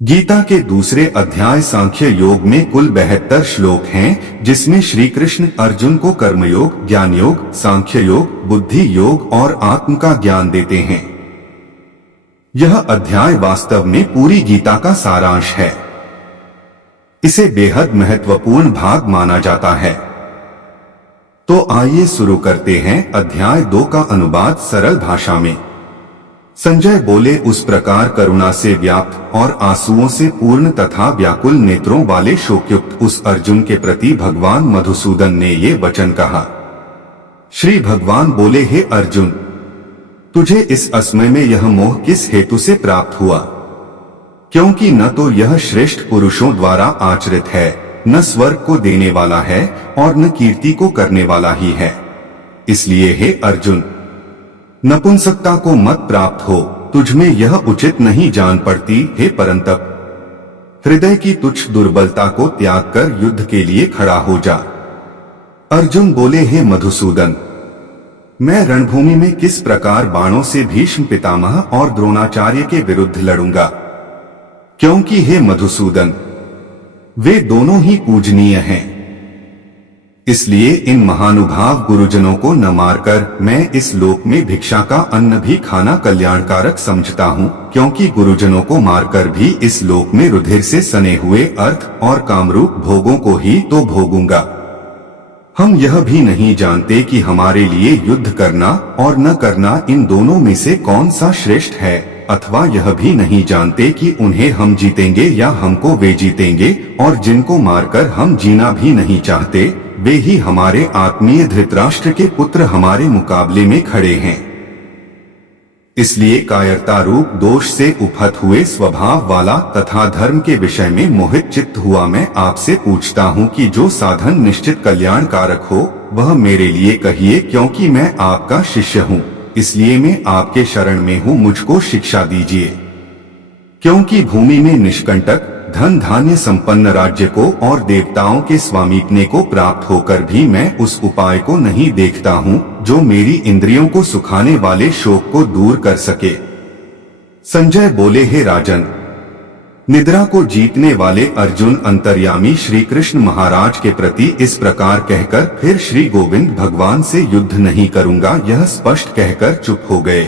गीता के दूसरे अध्याय सांख्य योग में कुल 72 श्लोक हैं, जिसमें श्री कृष्ण अर्जुन को कर्मयोग, ज्ञान योग, सांख्य योग, बुद्धि योग और आत्म का ज्ञान देते हैं। यह अध्याय वास्तव में पूरी गीता का सारांश है। इसे बेहद महत्वपूर्ण भाग माना जाता है। तो आइए शुरू करते हैं अध्याय 2 का अनुवाद सरल भाषा में। संजय बोले, उस प्रकार करुणा से व्याप्त और आंसुओं से पूर्ण तथा व्याकुल नेत्रों वाले शोकयुक्त उस अर्जुन के प्रति भगवान मधुसूदन ने ये वचन कहा। श्री भगवान बोले, हे अर्जुन, तुझे इस असमय में यह मोह किस हेतु से प्राप्त हुआ? क्योंकि न तो यह श्रेष्ठ पुरुषों द्वारा आचरित है, न स्वर्ग को देने वाला है और न कीर्ति को करने वाला ही है। इसलिए हे अर्जुन, नपुंसकता को मत प्राप्त हो, तुझमें यह उचित नहीं जान पड़ती। हे परंतप, हृदय की तुच्छ दुर्बलता को त्याग कर युद्ध के लिए खड़ा हो जा। अर्जुन बोले, हे मधुसूदन, मैं रणभूमि में किस प्रकार बाणों से भीष्म पितामह और द्रोणाचार्य के विरुद्ध लड़ूंगा? क्योंकि हे मधुसूदन, वे दोनों ही पूजनीय हैं। इसलिए इन महानुभाव गुरुजनों को न मारकर मैं इस लोक में भिक्षा का अन्न भी खाना कल्याणकारक समझता हूँ, क्योंकि गुरुजनों को मारकर भी इस लोक में रुधिर से सने हुए अर्थ और कामरूप भोगों को ही तो भोगूंगा। हम यह भी नहीं जानते कि हमारे लिए युद्ध करना और न करना इन दोनों में से कौन सा श्रेष्ठ है, अथवा यह भी नहीं जानते कि उन्हें हम जीतेंगे या हमको वे जीतेंगे, और जिनको मारकर हम जीना भी नहीं चाहते, वे ही हमारे आत्मीय धृतराष्ट्र के पुत्र हमारे मुकाबले में खड़े हैं। इसलिए कायरता रूप दोष से उपहत हुए स्वभाव वाला तथा धर्म के विषय में मोहित चित्त हुआ मैं आपसे पूछता हूँ कि जो साधन निश्चित कल्याणकारक हो वह मेरे लिए कहिए, क्योंकि मैं आपका शिष्य हूँ। इसलिए मैं आपके शरण में हूँ, मुझको शिक्षा दीजिए। क्योंकि भूमि में निष्कंटक धन धान्य संपन्न राज्य को और देवताओं के स्वामीपने को प्राप्त होकर भी मैं उस उपाय को नहीं देखता हूँ जो मेरी इंद्रियों को सुखाने वाले शोक को दूर कर सके। संजय बोले, हे राजन, निद्रा को जीतने वाले अर्जुन अंतर्यामी श्री कृष्ण महाराज के प्रति इस प्रकार कहकर फिर श्री गोविंद भगवान से युद्ध नहीं करूंगा यह स्पष्ट कहकर चुप हो गए।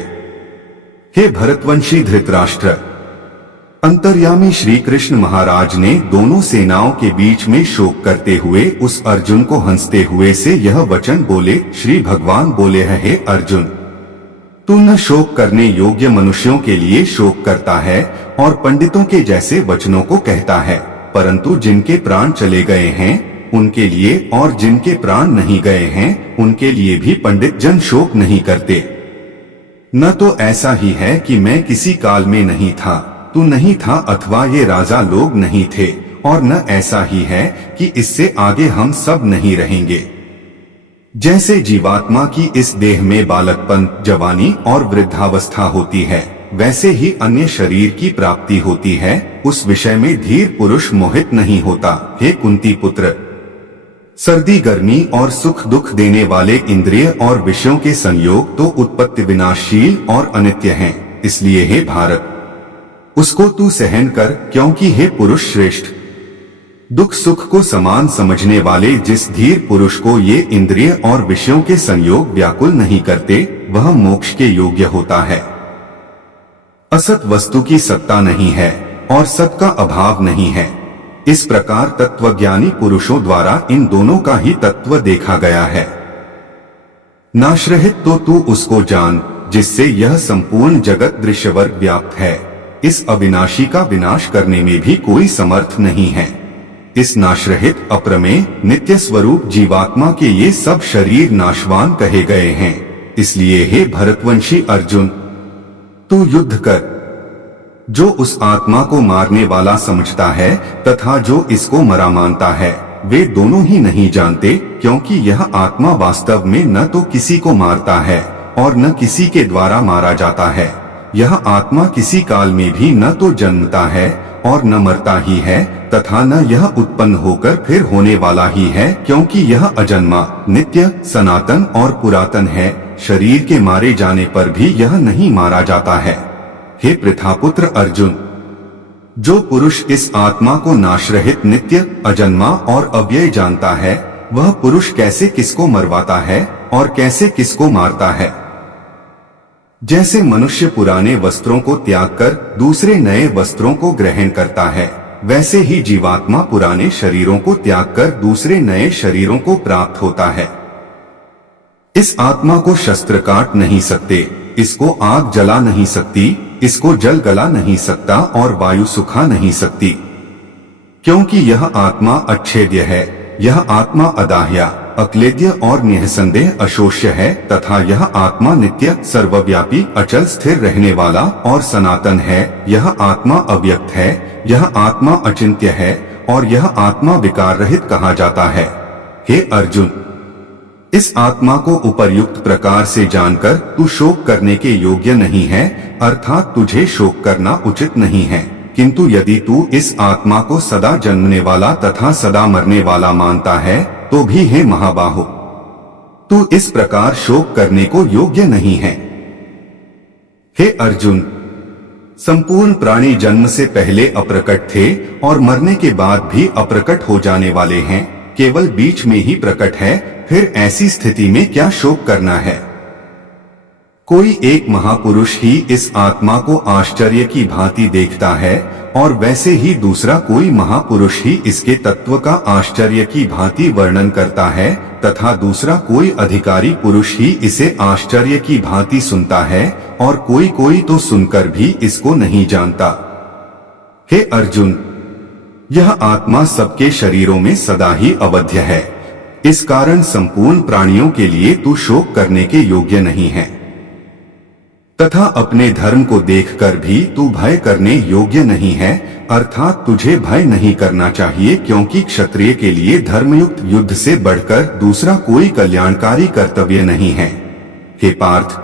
हे भरतवंशी धृतराष्ट्र, अंतर्यामी श्री कृष्ण महाराज ने दोनों सेनाओं के बीच में शोक करते हुए उस अर्जुन को हंसते हुए से यह वचन बोले। श्री भगवान बोले, हे अर्जुन, तू न शोक करने योग्य मनुष्यों के लिए शोक करता है और पंडितों के जैसे वचनों को कहता है, परंतु जिनके प्राण चले गए हैं उनके लिए और जिनके प्राण नहीं गए हैं उनके लिए भी पंडित जन शोक नहीं करते। न तो ऐसा ही है कि मैं किसी काल में नहीं था, तू नहीं था, अथवा ये राजा लोग नहीं थे, और न ऐसा ही है कि इससे आगे हम सब नहीं रहेंगे। जैसे जीवात्मा की इस देह में बालकपन, जवानी और वृद्धावस्था होती है, वैसे ही अन्य शरीर की प्राप्ति होती है। उस विषय में धीर पुरुष मोहित नहीं होता। हे कुंती पुत्र, सर्दी गर्मी और सुख दुख देने वाले इंद्रिय और विषयों के संयोग तो उत्पत्ति विनाशशील और अनित्य हैं। इसलिए हे भारत, उसको तू सहन कर, क्योंकि हे पुरुष श्रेष्ठ, दुख सुख को समान समझने वाले जिस धीर पुरुष को ये इंद्रिय और विषयों के संयोग व्याकुल नहीं करते, वह मोक्ष के योग्य होता है। असत वस्तु की सत्ता नहीं है और सत का अभाव नहीं है। इस प्रकार तत्वज्ञानी पुरुषों द्वारा इन दोनों का ही तत्व देखा गया है। नाशरहित तो तू उसको जान जिससे यह संपूर्ण जगत दृश्यवर्ग व्याप्त है। इस अविनाशी का विनाश करने में भी कोई समर्थ नहीं है। इस नाशरहित अप्रमेय नित्य स्वरूप जीवात्मा के ये सब शरीर नाशवान कहे गए हैं। इसलिए हे भरतवंशी अर्जुन, तू युद्ध कर। जो उस आत्मा को मारने वाला समझता है तथा जो इसको मरा मानता है, वे दोनों ही नहीं जानते, क्योंकि यह आत्मा वास्तव में न तो किसी को मारता है और न किसी के द्वारा मारा जाता है। यह आत्मा किसी काल में भी न तो जन्मता है और न मरता ही है, तथा न यह उत्पन्न होकर फिर होने वाला ही है, क्योंकि यह अजन्मा, नित्य, सनातन और पुरातन है। शरीर के मारे जाने पर भी यह नहीं मारा जाता है। हे पृथापुत्र अर्जुन, जो पुरुष इस आत्मा को नाशरहित, नित्य, अजन्मा और अव्यय जानता है, वह पुरुष कैसे किसको मरवाता है और कैसे किसको मारता है। जैसे मनुष्य पुराने वस्त्रों को त्याग कर दूसरे नए वस्त्रों को ग्रहण करता है, वैसे ही जीवात्मा पुराने शरीरों को त्याग कर दूसरे नए शरीरों को प्राप्त होता है। इस आत्मा को शस्त्र काट नहीं सकते, इसको आग जला नहीं सकती, इसको जल गला नहीं सकता और वायु सुखा नहीं सकती, क्योंकि यह आत्मा अच्छेद्य है। यह आत्मा अदाह्य, अक्लेद्य और निःसंदेह अशोष्य है तथा यह आत्मा नित्य, सर्वव्यापी, अचल, स्थिर रहने वाला और सनातन है। यह आत्मा अव्यक्त है, यह आत्मा अचिंत्य है और यह आत्मा विकार रहित कहा जाता है। हे अर्जुन, इस आत्मा को उपर्युक्त प्रकार से जानकर तू शोक करने के योग्य नहीं है, अर्थात तुझे शोक करना उचित नहीं है। किंतु यदि तू इस आत्मा को सदा जन्मने वाला तथा सदा मरने वाला मानता है, तो भी हे महाबाहो, तू इस प्रकार शोक करने को योग्य नहीं है। हे अर्जुन, संपूर्ण प्राणी जन्म से पहले अप्रकट थे और मरने के बाद भी अप्रकट हो जाने वाले हैं, केवल बीच में ही प्रकट है। फिर ऐसी स्थिति में क्या शोक करना है। कोई एक महापुरुष ही इस आत्मा को आश्चर्य की भांति देखता है और वैसे ही दूसरा कोई महापुरुष ही इसके तत्व का आश्चर्य की भांति वर्णन करता है तथा दूसरा कोई अधिकारी पुरुष ही इसे आश्चर्य की भांति सुनता है और कोई कोई तो सुनकर भी इसको नहीं जानता। हे अर्जुन, यह आत्मा सबके शरीरों में सदा ही अवध्य है, इस कारण संपूर्ण प्राणियों के लिए तू शोक करने के योग्य नहीं है तथा अपने धर्म को देखकर भी तू भय करने योग्य नहीं है, अर्थात तुझे भय नहीं करना चाहिए, क्योंकि क्षत्रिय के लिए धर्मयुक्त युद्ध से बढ़कर दूसरा कोई कल्याणकारी कर्तव्य नहीं है। हे पार्थ,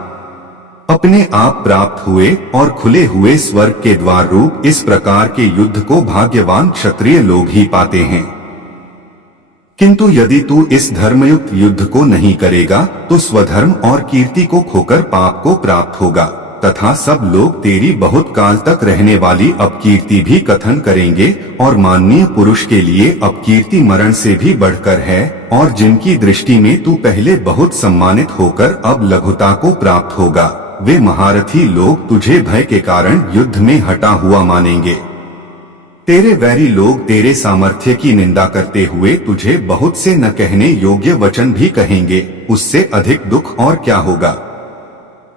अपने आप प्राप्त हुए और खुले हुए स्वर्ग के द्वार रूप इस प्रकार के युद्ध को भाग्यवान क्षत्रिय लोग ही पाते हैं। किंतु यदि तू इस धर्मयुक्त युद्ध को नहीं करेगा तो स्वधर्म और कीर्ति को खोकर पाप को प्राप्त होगा तथा सब लोग तेरी बहुत काल तक रहने वाली अपकीर्ति भी कथन करेंगे और माननीय पुरुष के लिए अपकीर्ति मरण से भी बढ़कर है और जिनकी दृष्टि में तू पहले बहुत सम्मानित होकर अब लघुता को प्राप्त होगा, वे महारथी लोग तुझे भय के कारण युद्ध में हटा हुआ मानेंगे। तेरे वैरी लोग तेरे सामर्थ्य की निंदा करते हुए तुझे बहुत से न कहने योग्य वचन भी कहेंगे, उससे अधिक दुख और क्या होगा।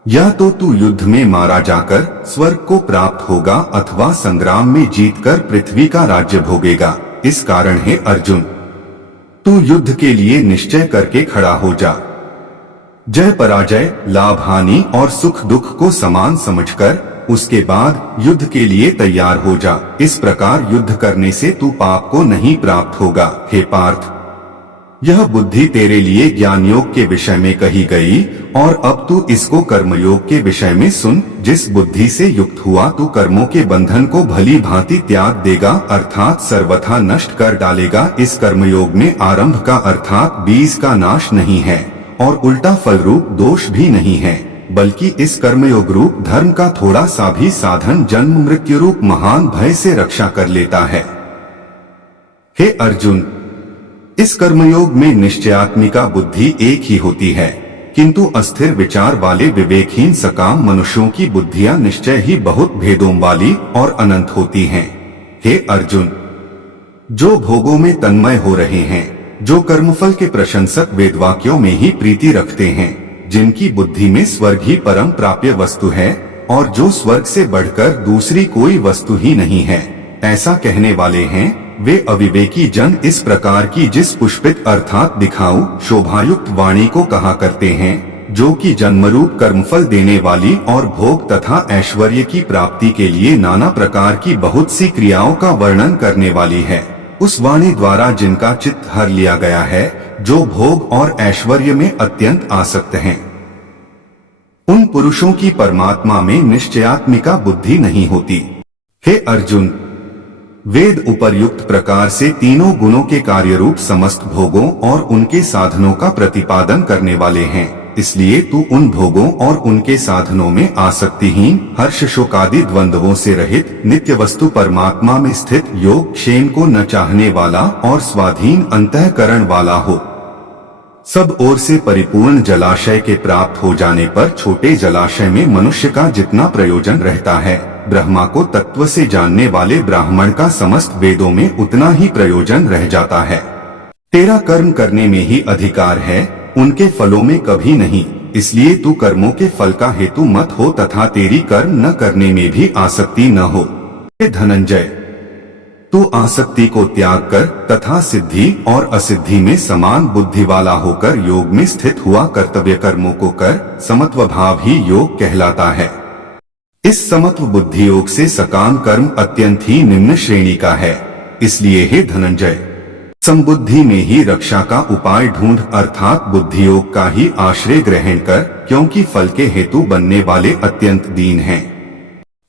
या तो तू युद्ध में मारा जाकर स्वर्ग को प्राप्त होगा अथवा संग्राम में जीतकर पृथ्वी का राज्य भोगेगा। इस कारण हे अर्जुन, तू युद्ध के लिए निश्चय करके खड़ा हो जा। जय पराजय, लाभ हानि और सुख दुख को समान समझकर उसके बाद युद्ध के लिए तैयार हो जा। इस प्रकार युद्ध करने से तू पाप को नहीं प्राप्त होगा। हे पार्थ, यह बुद्धि तेरे लिए ज्ञान योग के विषय में कही गई और अब तू इसको कर्मयोग के विषय में सुन। जिस बुद्धि से युक्त हुआ तू कर्मों के बंधन को भली भांति त्याग देगा, अर्थात सर्वथा नष्ट कर डालेगा। इस कर्मयोग में आरंभ का अर्थात बीज का नाश नहीं है और उल्टा फल रूप दोष भी नहीं है, बल्कि इस कर्मयोग रूप धर्म का थोड़ा सा भी साधन जन्म मृत्यु रूप महान भय से रक्षा कर लेता है। हे अर्जुन, इस कर्मयोग में निश्चयात्मिका बुद्धि एक ही होती है, किंतु अस्थिर विचार वाले विवेकहीन सकाम मनुष्यों की बुद्धियां निश्चय ही बहुत भेदों वाली और अनंत होती हैं। हे अर्जुन, जो भोगों में तन्मय हो रहे हैं, जो कर्मफल के प्रशंसक वेदवाक्यों में ही प्रीति रखते हैं, जिनकी बुद्धि में स्वर्ग ही परम प्राप्य वस्तु है और जो स्वर्ग से बढ़कर दूसरी कोई वस्तु ही नहीं है, ऐसा कहने वाले हैं, वे अविवेकी जन इस प्रकार की जिस पुष्पित अर्थात दिखाऊ शोभायुक्त वाणी को कहा करते हैं, जो कि जन्मरूप कर्मफल देने वाली और भोग तथा ऐश्वर्य की प्राप्ति के लिए नाना प्रकार की बहुत सी क्रियाओं का वर्णन करने वाली है, उस वाणी द्वारा जिनका चित्त हर लिया गया है, जो भोग और ऐश्वर्य में अत्यंत आसक्त हैं। उन पुरुषों की परमात्मा में निश्चयात्मिका बुद्धि नहीं होती। हे अर्जुन, वेद उपर्युक्त प्रकार से तीनों गुणों के कार्य रूप समस्त भोगों और उनके साधनों का प्रतिपादन करने वाले हैं। इसलिए तू उन भोगों और उनके साधनों में आसक्तिहीन, हर्ष शोकादि द्वंद्वों से रहित, नित्य वस्तु परमात्मा में स्थित, योग क्षेम को न चाहने वाला और स्वाधीन अंतःकरण वाला हो। सब ओर से परिपूर्ण जलाशय के प्राप्त हो जाने पर छोटे जलाशय में मनुष्य का जितना प्रयोजन रहता है, ब्रह्मा को तत्व से जानने वाले ब्राह्मण का समस्त वेदों में उतना ही प्रयोजन रह जाता है। तेरा कर्म करने में ही अधिकार है, उनके फलों में कभी नहीं। इसलिए तू कर्मों के फल का हेतु मत हो तथा तेरी कर्म न करने में भी आसक्ति न हो। हे धनंजय, तू आसक्ति को त्याग कर तथा सिद्धि और असिद्धि में समान बुद्धि वाला होकर योग में स्थित हुआ कर्तव्य कर्मों को कर। समत्व भाव ही योग कहलाता है। इस समत्व बुद्धि योग से सकाम कर्म अत्यंत ही निम्न श्रेणी का है। इसलिए हे धनंजय, समबुद्धि में ही रक्षा का उपाय ढूंढ, अर्थात बुद्धि योग का ही आश्रय ग्रहण कर, क्योंकि फल के हेतु बनने वाले अत्यंत दीन हैं।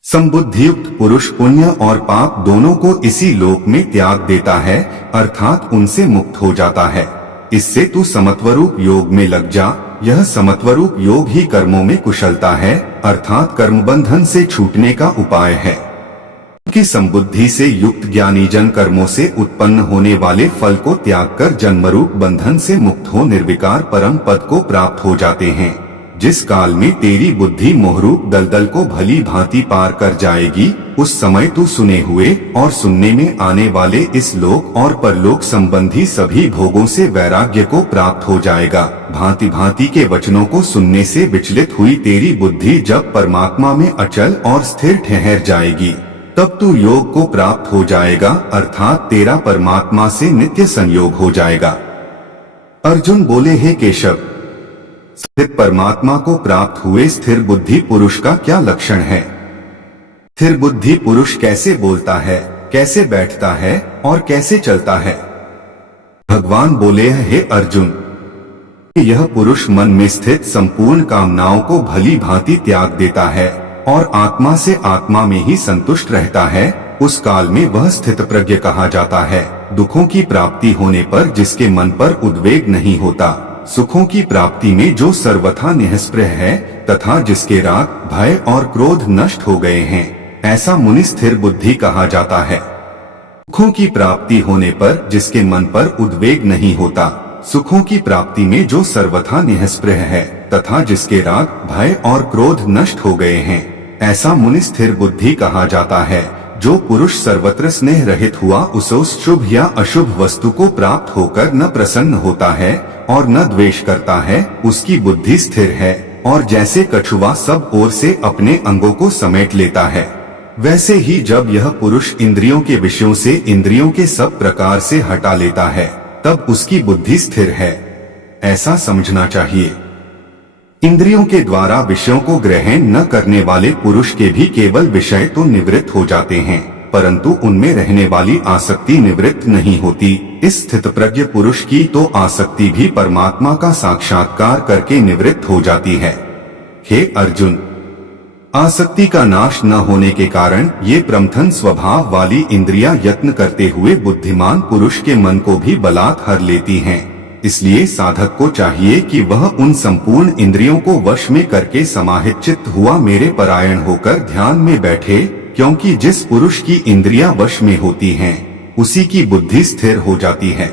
समबुद्धियुक्त पुरुष पुण्य और पाप दोनों को इसी लोक में त्याग देता है, अर्थात उनसे मुक्त हो जाता है। इससे तू समत्वरूप योग में लग जा। यह समत्वरूप योग ही कर्मों में कुशलता है, अर्थात कर्म बंधन से छूटने का उपाय है। कि समबुद्धि से युक्त ज्ञानी जन कर्मों से उत्पन्न होने वाले फल को त्याग कर जन्मरूप बंधन से मुक्त हो निर्विकार परम पद को प्राप्त हो जाते हैं। जिस काल में तेरी बुद्धि मोहरूप दलदल को भली भांति पार कर जाएगी, उस समय तू सुने हुए और सुनने में आने वाले इस लोक और परलोक संबंधी सभी भोगों से वैराग्य को प्राप्त हो जाएगा। भांति भांति के वचनों को सुनने से विचलित हुई तेरी बुद्धि जब परमात्मा में अचल और स्थिर ठहर जाएगी, तब तू योग को प्राप्त हो जाएगा, अर्थात तेरा परमात्मा से नित्य संयोग हो जाएगा। अर्जुन बोले, हे केशव, स्थित परमात्मा को प्राप्त हुए स्थिर बुद्धि पुरुष का क्या लक्षण है? स्थिर बुद्धि पुरुष कैसे बोलता है, कैसे बैठता है और कैसे चलता है? भगवान बोले, हे अर्जुन, यह पुरुष मन में स्थित संपूर्ण कामनाओं को भली भांति त्याग देता है और आत्मा से आत्मा में ही संतुष्ट रहता है। उस काल में वह स्थित प्रज्ञ कहा जाता है। दुखों की प्राप्ति होने पर जिसके मन पर उद्वेग नहीं होता, सुखों की प्राप्ति में जो सर्वथा निःस्पृह है तथा जिसके राग, भय और क्रोध नष्ट हो गए हैं, ऐसा मुनि स्थिर बुद्धि कहा जाता है। सुखों की प्राप्ति होने पर जिसके मन पर उद्वेग नहीं होता, सुखों की प्राप्ति में जो सर्वथा निःस्पृह है तथा जिसके राग, भय और क्रोध नष्ट हो गए हैं, ऐसा मुनि स्थिर बुद्धि कहा जाता है। जो पुरुष सर्वत्र स्नेह रहित हुआ उसे शुभ या अशुभ वस्तु को प्राप्त होकर न प्रसन्न होता है और न द्वेष करता है, उसकी बुद्धि स्थिर है। और जैसे कछुआ सब ओर से अपने अंगों को समेट लेता है, वैसे ही जब यह पुरुष इंद्रियों के विषयों से इंद्रियों के सब प्रकार से हटा लेता है, तब उसकी बुद्धि स्थिर है, ऐसा समझना चाहिए। इंद्रियों के द्वारा विषयों को ग्रहण न करने वाले पुरुष के भी केवल विषय तो निवृत्त हो जाते हैं, परंतु उनमें रहने वाली आसक्ति निवृत्त नहीं होती। इस स्थित प्रज्ञ पुरुष की तो आसक्ति भी परमात्मा का साक्षात्कार करके निवृत्त हो जाती है। हे अर्जुन, आसक्ति का नाश न होने के कारण ये प्रमथन स्वभाव वाली इंद्रियां यत्न करते हुए बुद्धिमान पुरुष के मन को भी बलात् हर लेती हैं। इसलिए साधक को चाहिए कि वह उन संपूर्ण इंद्रियों को वश में करके समाहित चित्त हुआ मेरे परायण होकर ध्यान में बैठे, क्योंकि जिस पुरुष की इंद्रियां वश में होती हैं, उसी की बुद्धि स्थिर हो जाती है।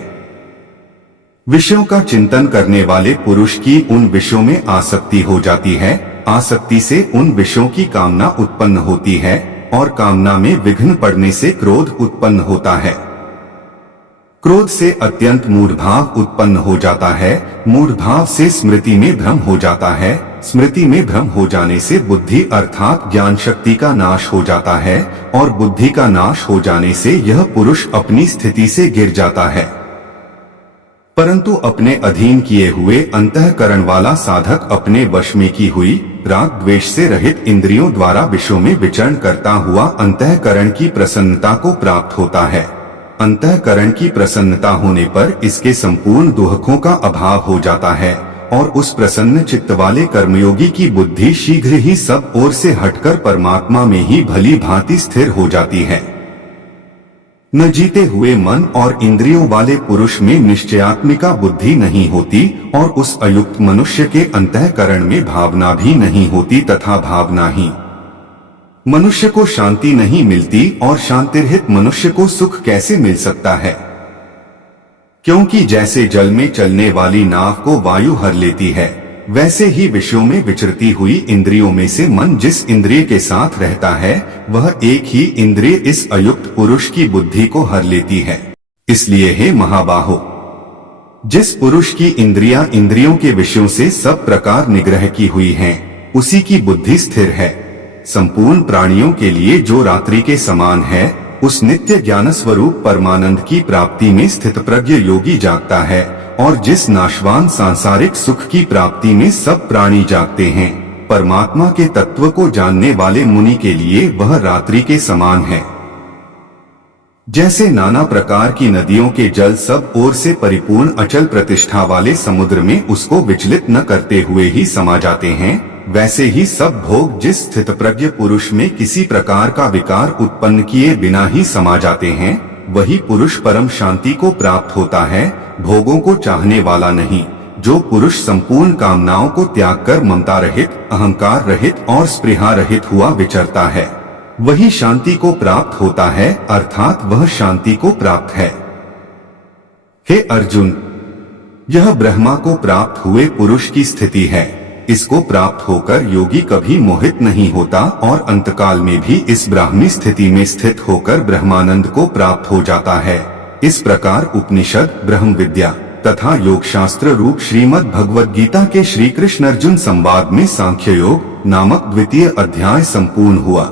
विषयों का चिंतन करने वाले पुरुष की उन विषयों में आसक्ति हो जाती है। आसक्ति से उन विषयों की कामना उत्पन्न होती है और कामना में विघ्न पड़ने से क्रोध उत्पन्न होता है। क्रोध से अत्यंत मूढ़भाव उत्पन्न हो जाता है। मूढ़भाव से स्मृति में भ्रम हो जाता है। स्मृति में भ्रम हो जाने से बुद्धि अर्थात ज्ञान शक्ति का नाश हो जाता है और बुद्धि का नाश हो जाने से यह पुरुष अपनी स्थिति से गिर जाता है। परंतु अपने अधीन किए हुए अंतःकरण वाला साधक अपने वश में की हुई राग द्वेष से रहित इंद्रियों द्वारा विषयों में विचरण करता हुआ अंतःकरण की प्रसन्नता को प्राप्त होता है। अंतःकरण की प्रसन्नता होने पर इसके संपूर्ण दुखों का अभाव हो जाता है और उस प्रसन्न चित्त वाले कर्मयोगी की बुद्धि शीघ्र ही सब ओर से हटकर परमात्मा में ही भली भांति स्थिर हो जाती है। न जीते हुए मन और इंद्रियों वाले पुरुष में निश्चयात्मिका बुद्धि नहीं होती और उस अयुक्त मनुष्य के अंतःकरण में भावना भी नहीं होती तथा भावना ही मनुष्य को शांति नहीं मिलती और शांतिरहित मनुष्य को सुख कैसे मिल सकता है। क्योंकि जैसे जल में चलने वाली नाव को वायु हर लेती है, वैसे ही विषयों में विचरती हुई इंद्रियों में से मन जिस इंद्रिय के साथ रहता है वह एक ही इंद्रिय इस अयुक्त पुरुष की बुद्धि को हर लेती है। इसलिए हे महाबाहो, जिस पुरुष की इंद्रियों के विषयों से सब प्रकार निग्रह की हुई हैं, उसी की बुद्धि स्थिर है। संपूर्ण प्राणियों के लिए जो रात्रि के समान है, उस नित्य ज्ञान स्वरूप परमानंद की प्राप्ति में स्थित प्रज्ञ योगी जागता है और जिस नाशवान सांसारिक सुख की प्राप्ति में सब प्राणी जागते हैं, परमात्मा के तत्व को जानने वाले मुनि के लिए वह रात्रि के समान है। जैसे नाना प्रकार की नदियों के जल सब ओर से परिपूर्ण अचल प्रतिष्ठा वाले समुद्र में उसको विचलित न करते हुए ही समा जाते हैं, वैसे ही सब भोग जिस स्थित प्रज्ञ पुरुष में किसी प्रकार का विकार उत्पन्न किए बिना ही समा जाते हैं, वही पुरुष परम शांति को प्राप्त होता है, भोगों को चाहने वाला नहीं। जो पुरुष संपूर्ण कामनाओं को त्याग कर ममता रहित, अहंकार रहित और स्पृहा रहित हुआ विचरता है, वही शांति को प्राप्त होता है, अर्थात वह शांति को प्राप्त है। हे अर्जुन, यह ब्रह्मा को प्राप्त हुए पुरुष की स्थिति है। इसको प्राप्त होकर योगी कभी मोहित नहीं होता और अंतकाल में भी इस ब्राह्मी स्थिति में स्थित होकर ब्रह्मानंद को प्राप्त हो जाता है। इस प्रकार उपनिषद, ब्रह्म विद्या तथा योग शास्त्र रूप श्रीमद् भगवद गीता के श्री कृष्ण अर्जुन संवाद में सांख्य योग नामक द्वितीय अध्याय संपूर्ण हुआ।